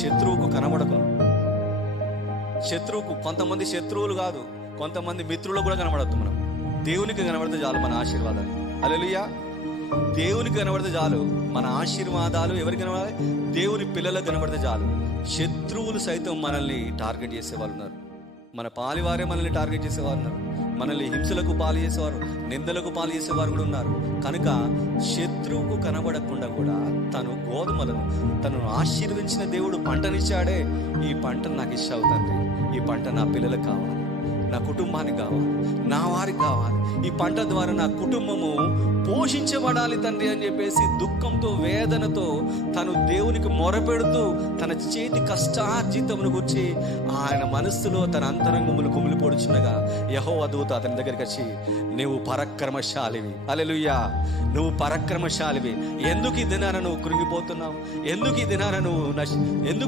శత్రువుకు కనబడకును. శత్రువుకు, కొంతమంది శత్రువులు కాదు, కొంతమంది మిత్రులు కూడా కనబడద్దు. మనం దేవునికి కనబడితే చాలు మన ఆశీర్వాదాలు. హల్లెలూయా. దేవునికి కనబడితే చాలు మన ఆశీర్వాదాలు. ఎవరికి కనబడాలి? దేవుని పిల్లలకు కనబడితే చాలు. శత్రువులు సైతం మనల్ని టార్గెట్ చేసేవాళ్ళు ఉన్నారు. మన పాలివారే మనల్ని టార్గెట్ చేసేవారు ఉన్నారు. మనల్ని హింసలకు పాలు చేసేవారు, నిందలకు పాలు చేసేవారు కూడా ఉన్నారు. కనుక శత్రువుకు కనబడకుండా కూడా తను గోధుమలను తను ఆశీర్వదించిన దేవుడు పంటనిచ్చాడే. ఈ పంట నాకు ఇష్టం తండ్రి, ఈ పంట నా పిల్లలకు కావాలి, నా కుటుంబానికి కావాలి, నా వారికి కావాలి. ఈ పంట ద్వారా నా కుటుంబము పోషించబడాలి తండ్రి అని చెప్పేసి దుఃఖంతో, వేదనతో తను దేవునికి మొరపెడుతూ తన చేతి కష్టార్జితమును గురించి ఆయన మనస్సులో తన అంతరంగములు కుమిలిపోడుచుండగా యెహోవా దూత అతని దగ్గరికి వచ్చి, నువ్వు పరాక్రమశాలివి. హల్లెలూయా. నువ్వు పరాక్రమశాలివి. ఎందుకు ఈ దినాన నువ్వు కృంగిపోతున్నావు? ఎందుకు ఈ దినాన నువ్వు ఎందుకు